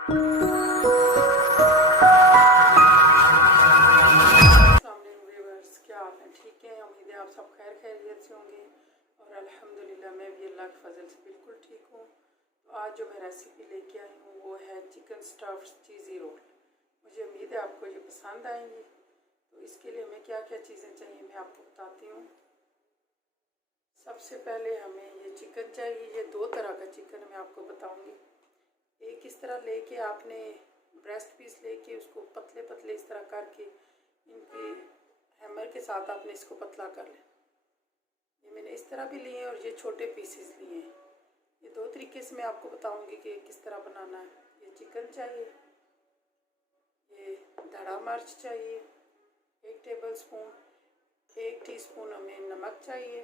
Viewers, क्या हाल है? ठीक है, उम्मीद है आप सब खैर खैरियत से होंगे और अल्हम्दुलिल्लाह मैं भी अल्लाह के फजल से बिल्कुल ठीक हूँ। तो आज जो मैं रेसिपी लेके आई हूँ वो है चिकन स्टफ्ड चीज़ी रोल। मुझे उम्मीद है आपको ये पसंद आएंगी। तो इसके लिए हमें क्या क्या चीज़ें चाहिए मैं आपको बताती हूँ। सबसे पहले हमें ये चिकन चाहिए। ये दो तरह का चिकन मैं आपको बताऊँगी। एक इस तरह लेके आपने ब्रेस्ट पीस लेके उसको पतले पतले इस तरह करके इनकी हैमर के साथ आपने इसको पतला कर लें। ये मैंने इस तरह भी लिए हैं और ये छोटे पीसेस लिए हैं। ये दो तरीके से मैं आपको बताऊंगी कि किस तरह बनाना है। ये चिकन चाहिए, ये धड़ा मिर्च चाहिए 1 टेबल स्पून, 1 टीस्पून हमें नमक चाहिए,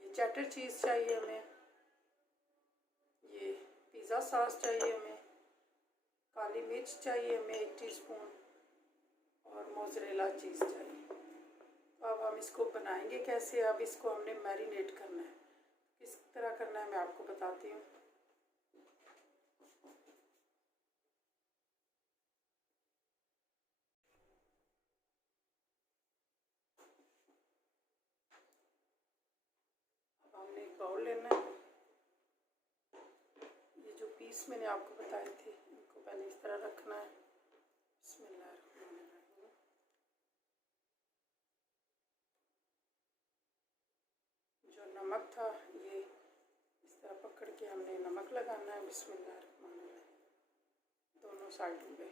ये चेडर चीज़ चाहिए हमें, ये पिज़्ज़ा सॉस चाहिए हमें, काली मिर्च चाहिए हमें 1 टीस्पून और मोज़रेला चीज़ चाहिए। तो अब हम इसको बनाएंगे कैसे। अब इसको हमने मैरिनेट करना है। किस तरह करना है मैं आपको बताती हूँ। अब हमने एक बाउल लेना है। ये जो पीस मैंने आपको बताए थे इनको पहले इस तरह रखना है। बिस्मिल्लाहिर्रहमानिर्रहीम। जो नमक था ये इस तरह पकड़ के हमने नमक लगाना है। बिस्मिल्लाहिर्रहमानिर्रहीम। दोनों साइडों पे इस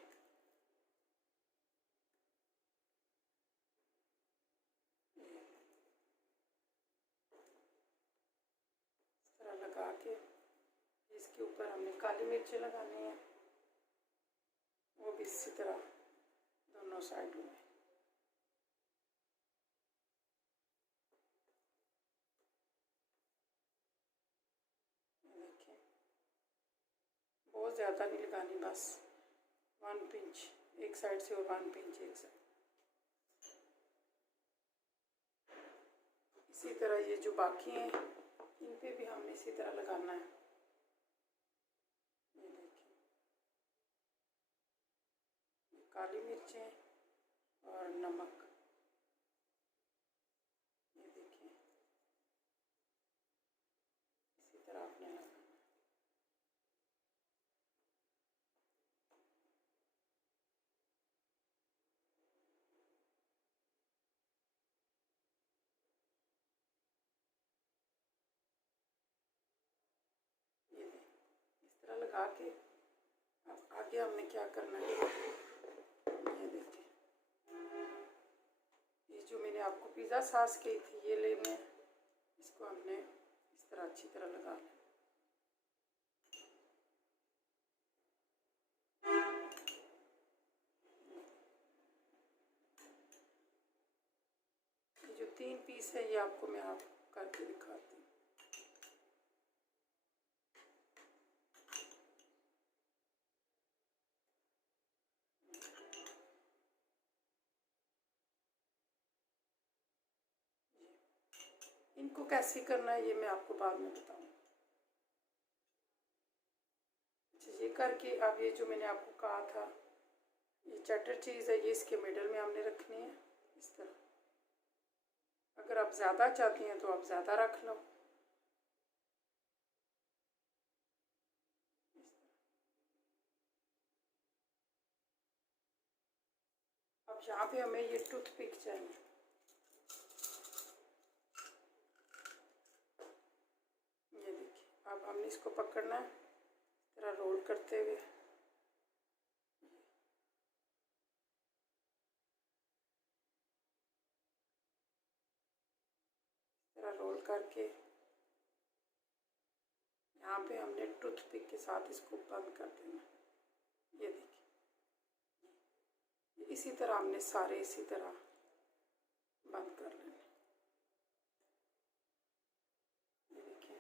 तरह लगा के इसके ऊपर हमने काली मिर्चें लगानी है, वो भी इसी तरह दोनों साइडों में। देखिए बहुत ज़्यादा नहीं लगानी, बस 1 पिंच एक साइड से और 1 पिंच एक साइड। इसी तरह ये जो बाकी हैं इन पे भी हमने इसी तरह लगाना है। ये देखिए काली मिर्चें और नमक, ये देखिए इसी तरह आपने लगाना है। ये देखिए इस तरह लगा के अब आगे हमने क्या करना है। ये देखिए ये जो मैंने आपको पिज़्ज़ा सॉस कही थी ये लेने हैं। इसको हमने इस तरह अच्छी तरह लगा लें। ये जो 3 पीस है ये आपको मैं करके दिखाती हूँ। इनको कैसे करना है ये मैं आपको बाद में बताऊँ। ये करके अब ये जो मैंने आपको कहा था ये चेडर चीज़ है, ये इसके मिडल में हमने रखनी है इस तरह। अगर आप ज़्यादा चाहती हैं तो आप ज़्यादा रख लो। अब यहाँ पे हमें ये टूथपिक चाहिए। ये देखिए अब हमने इसको पकड़ना है जरा रोल करते हुए। जरा रोल करके यहाँ पे हमने टूथपिक के साथ इसको बंद कर देना। ये देखिए इसी तरह हमने सारे इसी तरह बंद कर लेने। ये देखिए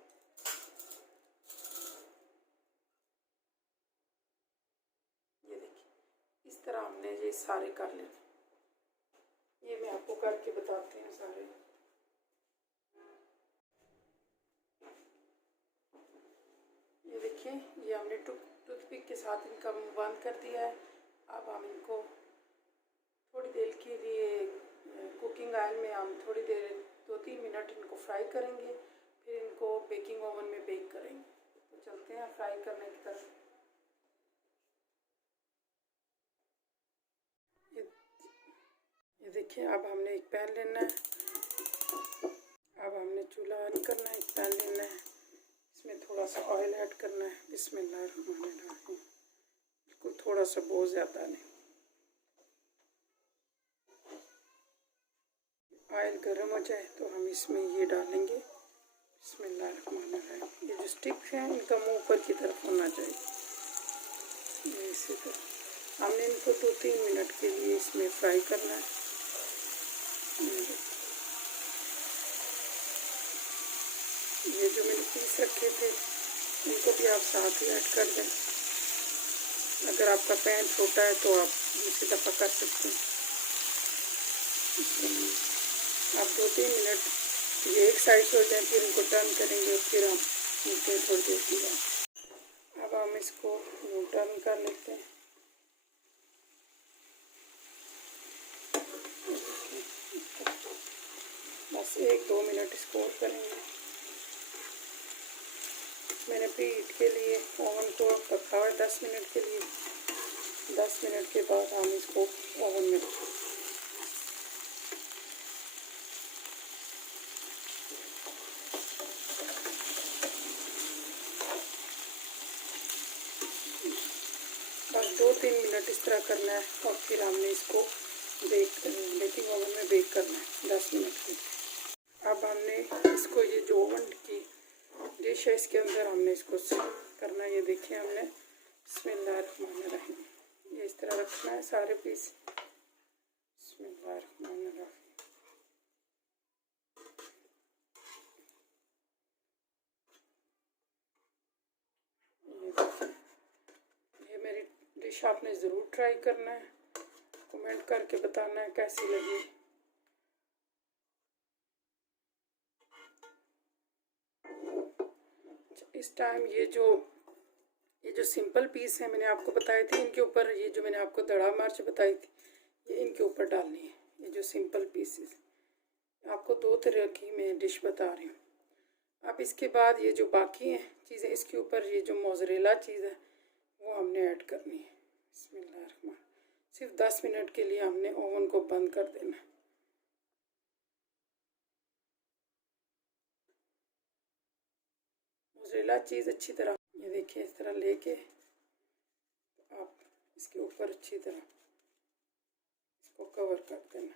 ये देखिए इस तरह हमने ये सारे कर लेने। ये मैं आपको करके बताती हूँ सारे। ये देखिए, ये हमने टूथपिक के साथ इनका मुंह बंद कर दिया है। अब हम इनको थोड़ी देर के लिए कुकिंग ऑयल में हम थोड़ी देर 2-3 मिनट इनको फ्राई करेंगे, फिर इनको बेकिंग ओवन में बेक करेंगे। तो चलते हैं फ्राई करने की तरफ। ये देखिए, अब हमने एक पैन लेना है। अब हमने चूल्हा ऑन करना है, एक पैन लेना है, इसमें थोड़ा सा ऑयल ऐड करना है। बिस्मिल्लाहिर्रहमानिर्रहीम। बिल्कुल थोड़ा सा, बहुत ज़्यादा नहीं। ऑयल गर्म हो जाए तो हम इसमें ये डालेंगे, बिस्मिल्लाहिर्रहमानिर्रहीम। ये जो स्टिक है इनका मुंह ऊपर की तरफ होना चाहिए। ये इसी तरह हमने इनको 2-3 मिनट के लिए इसमें फ्राई करना है। ये जो मैंने पीस रखे थे इनको भी आप साथ ही ऐड कर दें। अगर आपका पैन छोटा है तो आप दूसरी दफ़ा कर सकते हैं। आप 2-3 मिनट ये एक साइड से हो जाए, फिर इनको टर्न करेंगे और फिर हम मिलते हैं थोड़ी देर के बाद। अब हम इसको टर्न कर लेते हैं। बस 1-2 मिनट इसको और करेंगे। मैंने प्री हीट के लिए ओवन को रखा हुआ है 10 मिनट के लिए। 10 मिनट के बाद हम इसको ओवन में बस 2-3 मिनट इस तरह करना है और फिर हमने इसको बेकिंग ओवन में बेक करना है 10 मिनट के। अब हमने इसको, ये जो ओवन की डिश है इसके अंदर हमने इसको करना है। ये देखिए, हमने बिस्मिल्लाहिर्रहमानिर्रहीम ये इस तरह रखना है सारे पीस। बिस्मिल्लाहिर्रहमानिर्रहीम। ये देखिए, ये मेरी डिश आपने ज़रूर ट्राई करना है, कमेंट करके बताना है कैसी लगी। इस टाइम ये जो सिंपल पीस है मैंने आपको बताए थे, इनके ऊपर ये जो मैंने आपको दड़ा मिर्च बताई थी ये इनके ऊपर डालनी है। ये जो सिंपल पीसेस, आपको 2 तरह की मैं डिश बता रही हूँ। अब इसके बाद ये जो बाकी हैं चीज़ें, इसके ऊपर ये जो मोज़रेला चीज़ है वो हमने ऐड करनी है। बिस्मिल्लाहिर्रहमान। सिर्फ 10 मिनट के लिए हमने ओवन को बंद कर देना है। मोज़रेला चीज़ अच्छी तरह, ये देखिए, इस तरह लेके आप इसके ऊपर अच्छी तरह इसको कवर कर देना।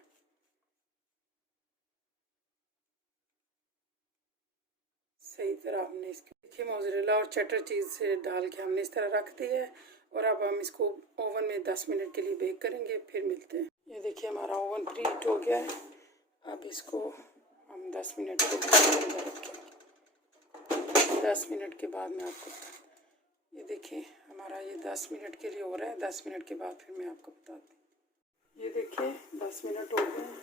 सही तरह हमने इसके, देखिए, मोज़रेला और चटर चीज़ से डाल के हमने इस तरह रख दिया है। और अब हम इसको ओवन में 10 मिनट के लिए बेक करेंगे, फिर मिलते हैं। ये देखिए, हमारा ओवन प्री हीट हो गया है। अब इसको हम 10 मिनट के लिए रखेंगे। 10 मिनट के बाद मैं आपको, ये देखिए हमारा ये 10 मिनट के लिए हो रहा है। 10 मिनट के बाद फिर मैं आपको बताती हूँ। ये देखिए 10 मिनट हो गए हैं।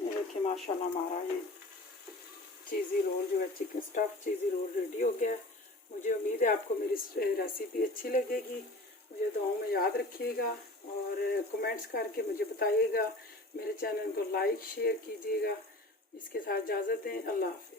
ये देखिए माशाल्लाह हमारा ये चीज़ी रोल जो है, चिकन स्टफ़ चीज़ी रोल रेडी हो गया है। मुझे उम्मीद है आपको मेरी रेसिपी अच्छी लगेगी। मुझे दुआओं में याद रखिएगा और कमेंट्स करके मुझे बताइएगा। मेरे चैनल को लाइक शेयर कीजिएगा। इसके साथ इजाज़त दें। अल्लाह हाफ़िज़।